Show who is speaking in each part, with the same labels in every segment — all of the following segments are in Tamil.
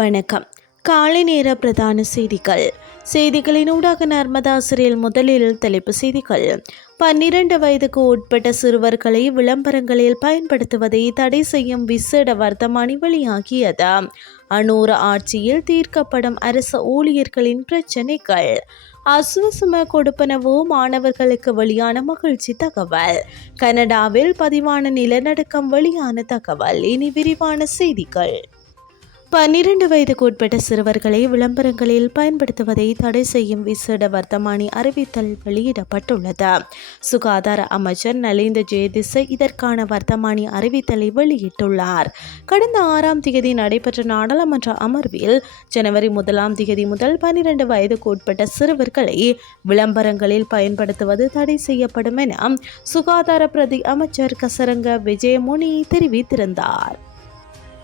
Speaker 1: வணக்கம். காலை நேர பிரதான செய்திகள். செய்திகளின் ஊடாக நர்மதா முதலில் தலைப்பு செய்திகள். பன்னிரண்டு வயதுக்கு உட்பட்ட சிறுவர்களை விளம்பரங்களில் பயன்படுத்துவதை தடை செய்யும் விசேட வர்த்தமானி வெளியாகியது. அனூர ஆட்சியில் தீர்க்கப்படும் அரசு ஊழியர்களின் பிரச்சினைகள். அசுவசம கொடுப்பனவு மாணவர்களுக்கு வெளியான மகிழ்ச்சி தகவல். கனடாவில் பதிவான நிலநடுக்கம் வெளியான தகவல். இனி விரிவான செய்திகள். பன்னிரண்டு வயதுக்கு உட்பட்ட சிறுவர்களை விளம்பரங்களில் பயன்படுத்துவதை தடை செய்யும் விசேட வர்த்தமானி அறிவித்தல் வெளியிடப்பட்டுள்ளது. சுகாதார அமைச்சர் நலிந்த ஜெயதிச இதற்கான வர்த்தமானி அறிவித்தலை வெளியிட்டுள்ளார். கடந்த ஆறாம் தேதி நடைபெற்ற நாடாளுமன்ற அமர்வில் ஜனவரி முதலாம் தேதி முதல் பன்னிரண்டு வயதுக்கு உட்பட்ட சிறுவர்களை விளம்பரங்களில் பயன்படுத்துவது தடை செய்யப்படும் என சுகாதார பிரதி அமைச்சர் கசரங்க விஜயமுனி தெரிவித்திருந்தார்.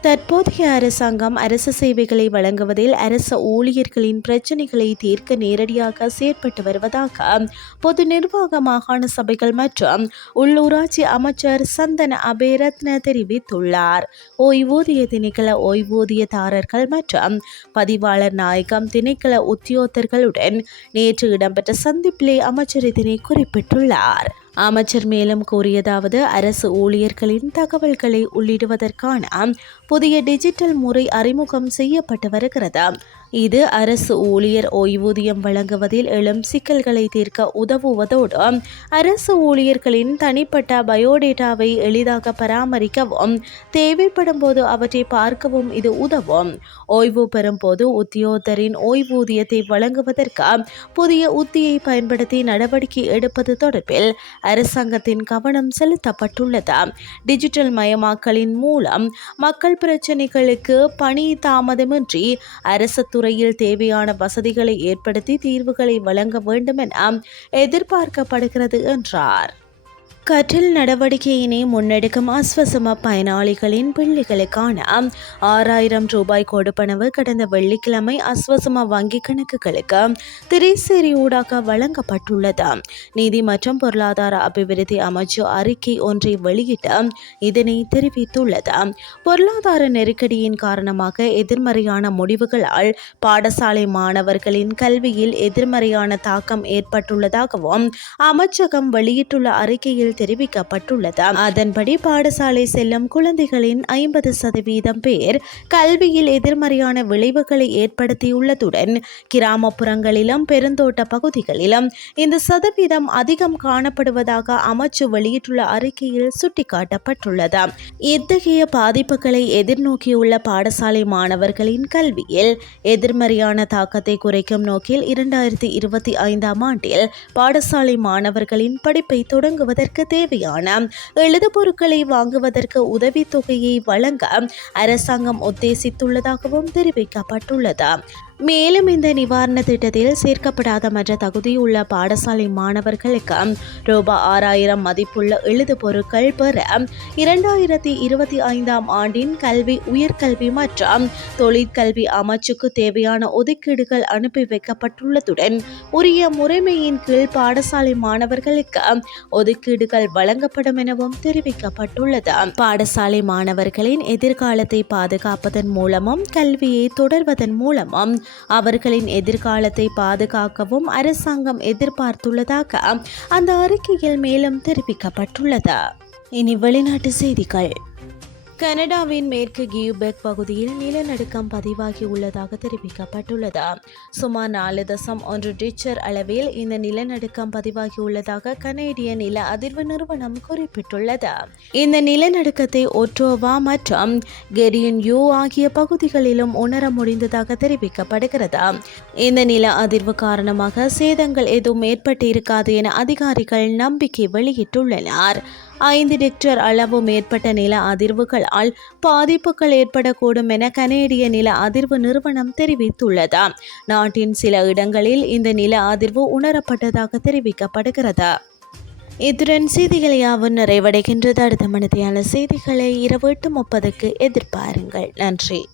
Speaker 1: தற்போதைய அரசாங்கம் அரசு சேவைகளை வழங்குவதில் அரச ஊழியர்களின் பிரச்சினைகளை தீர்க்க நேரடியாக செயற்பட்டு வருவதாக பொது நிர்வாக மாகாண சபைகள் மற்றும் உள்ளூராட்சி அமைச்சர் சந்தன அபேரத்ன தெரிவித்துள்ளார். ஓய்வூதிய திணைக்கள ஓய்வூதியதாரர்கள் மற்றும் பதிவாளர் நாயகம் திணைக்கள உத்தியோகர்களுடன் நேற்று இடம்பெற்ற சந்திப்பிலே அமைச்சர் இதனை குறிப்பிட்டுள்ளார். அமைச்சர் மேலும் கூறியதாவது அரசு ஊழியர்களின் தகவல்களை உள்ளிடுவதற்கான புதிய டிஜிட்டல் முறை அறிமுகம் செய்யப்பட்டு வருகிறது. இது அரசு ஊழியர் ஓய்வூதியம் வழங்குவதில் எழும் சிக்கல்களை தீர்க்க உதவுவதோடு அரசு ஊழியர்களின் தனிப்பட்ட பயோடேட்டாவை எளிதாக பராமரிக்கவும் தேவைப்படும் போது அவற்றை பார்க்கவும் இது உதவும். ஓய்வு பெறும் போது உத்தியோகத்தரின் ஓய்வூதியத்தை வழங்குவதற்கு புதிய உத்தியை பயன்படுத்தி நடவடிக்கை எடுப்பது தொடர்பில் அரசாங்கத்தின் கவனம் செலுத்தப்பட்டுள்ளது. டிஜிட்டல் மயமாக்கலின் மூலம் மக்கள் பிரச்சினைகளுக்கு பணி தாமதமின்றி அரசு துறையில் தேவையான வசதிகளை ஏற்படுத்தி தீர்வுகளை வழங்க வேண்டும் என எதிர்பார்க்கப்படுகிறது என்றார். கற்றல் நடவடிக்கையினை முன்னெடுக்கும் அஸ்வசம பயனாளிகளின் பிள்ளைகளுக்கான ஆறாயிரம் ரூபாய் கொடுப்பனவு கடந்த வெள்ளிக்கிழமை அஸ்வசம வங்கி கணக்குகளுக்கு திரைசேரி ஊடாக வழங்கப்பட்டுள்ளது. நிதி மற்றும் பொருளாதார அபிவிருத்தி அமைச்சு அறிக்கை ஒன்றை வெளியிட்டு இதனை தெரிவித்துள்ளது. பொருளாதார நெருக்கடியின் காரணமாக எதிர்மறையான முடிவுகளால் பாடசாலை மாணவர்களின் கல்வியில் எதிர்மறையான தாக்கம் ஏற்பட்டுள்ளதாகவும் அமைச்சகம் வெளியிட்டுள்ள அறிக்கையில் தெரிவிக்கப்பட்டுள்ளது. அதன்படி பாடசாலை செல்லும் குழந்தைகளின் ஐம்பது சதவீதம் பேர் கல்வியில் எதிர்மறையான விளைவுகளை ஏற்படுத்தியுள்ளதுடன் கிராமப்புறங்களிலும் பெருந்தோட்ட பகுதிகளிலும் இந்த சதவீதம் அதிகம் காணப்படுவதாக அமைச்சு வெளியிட்டுள்ள அறிக்கையில் சுட்டிக்காட்டப்பட்டுள்ளது. இத்தகைய பாதிப்புகளை எதிர்நோக்கியுள்ள பாடசாலை மாணவர்களின் கல்வியில் எதிர்மறையான தாக்கத்தை குறைக்கும் நோக்கில் இரண்டாயிரத்தி இருபத்தி ஐந்தாம் ஆண்டில் பாடசாலை மாணவர்களின் படிப்பை தொடங்குவதற்கு தேவையான எழுதுபொருட்களை வாங்குவதற்கு உதவித்தொகையை வழங்க அரசாங்கம் உத்தேசித்துள்ளதாகவும் தெரிவிக்கப்பட்டுள்ளது. மேலும் இந்த நிவாரண திட்டத்தில் சேர்க்கப்படாத மற்ற தகுதியுள்ள பாடசாலை மாணவர்களுக்கு ரூபாய் ஆறாயிரம் மதிப்புள்ள எழுது பொருட்கள் பெற இரண்டாயிரத்தி இருபத்தி ஐந்தாம் ஆண்டின் கல்வி உயர்கல்வி மற்றும் தொழிற்கல்வி அமைச்சுக்கு தேவையான ஒதுக்கீடுகள் அனுப்பி வைக்கப்பட்டுள்ளதுடன் உரிய முறைமையின் கீழ் பாடசாலை மாணவர்களுக்கு ஒதுக்கீடுகள் வழங்கப்படும் எனவும் தெரிவிக்கப்பட்டுள்ளது. பாடசாலை மாணவர்களின் எதிர்காலத்தை பாதுகாப்பதன் மூலமும் கல்வியை தொடர்வதன் மூலமும் அவர்களின் எதிர்காலத்தை பாதுகாக்கவும் அரசாங்கம் எதிர்பார்த்துள்ளதாக அந்த அறிக்கையில் மேலும் தெரிவிக்கப்பட்டுள்ளது. இனி வெளிநாட்டு செய்திகள். கனடாவின் மேற்கு கியூபெக் பகுதியில் நிலநடுக்கம் பதிவாகி உள்ளதாக தெரிவிக்கப்பட்டுள்ளது. சுமார் நாலு தசம் ஒன்று ரிச்சர் அளவில் இந்த நிலநடுக்கம் பதிவாகி உள்ளதாக கனேடிய நில அதிர்வு நிறுவனம் குறிப்பிட்டுள்ளது. இந்த நிலநடுக்கத்தை ஒட்டோவா மற்றும் கெரியன் யூ ஆகிய பகுதிகளிலும் உணர முடிந்ததாக தெரிவிக்கப்படுகிறது. இந்த நில அதிர்வு காரணமாக சேதங்கள் எதுவும் ஏற்பட்டிருக்காது என அதிகாரிகள் நம்பிக்கை வெளியிட்டுள்ளனர். ஐந்து டிக்டர் அளவு மேற்பட்ட நில அதிர்வுகளால் பாதிப்புகள் ஏற்படக்கூடும் என கனேடிய நில அதிர்வு நிறுவனம் தெரிவித்துள்ளது. நாட்டின் சில இடங்களில் இந்த நில அதிர்வு உணரப்பட்டதாக தெரிவிக்கப்படுகிறது. இத்துடன் செய்திகளை யாவும் நிறைவடைகின்றது. அடுத்த மனதையான செய்திகளை இரவு எட்டு முப்பதுக்கு எதிர்பாருங்கள். நன்றி.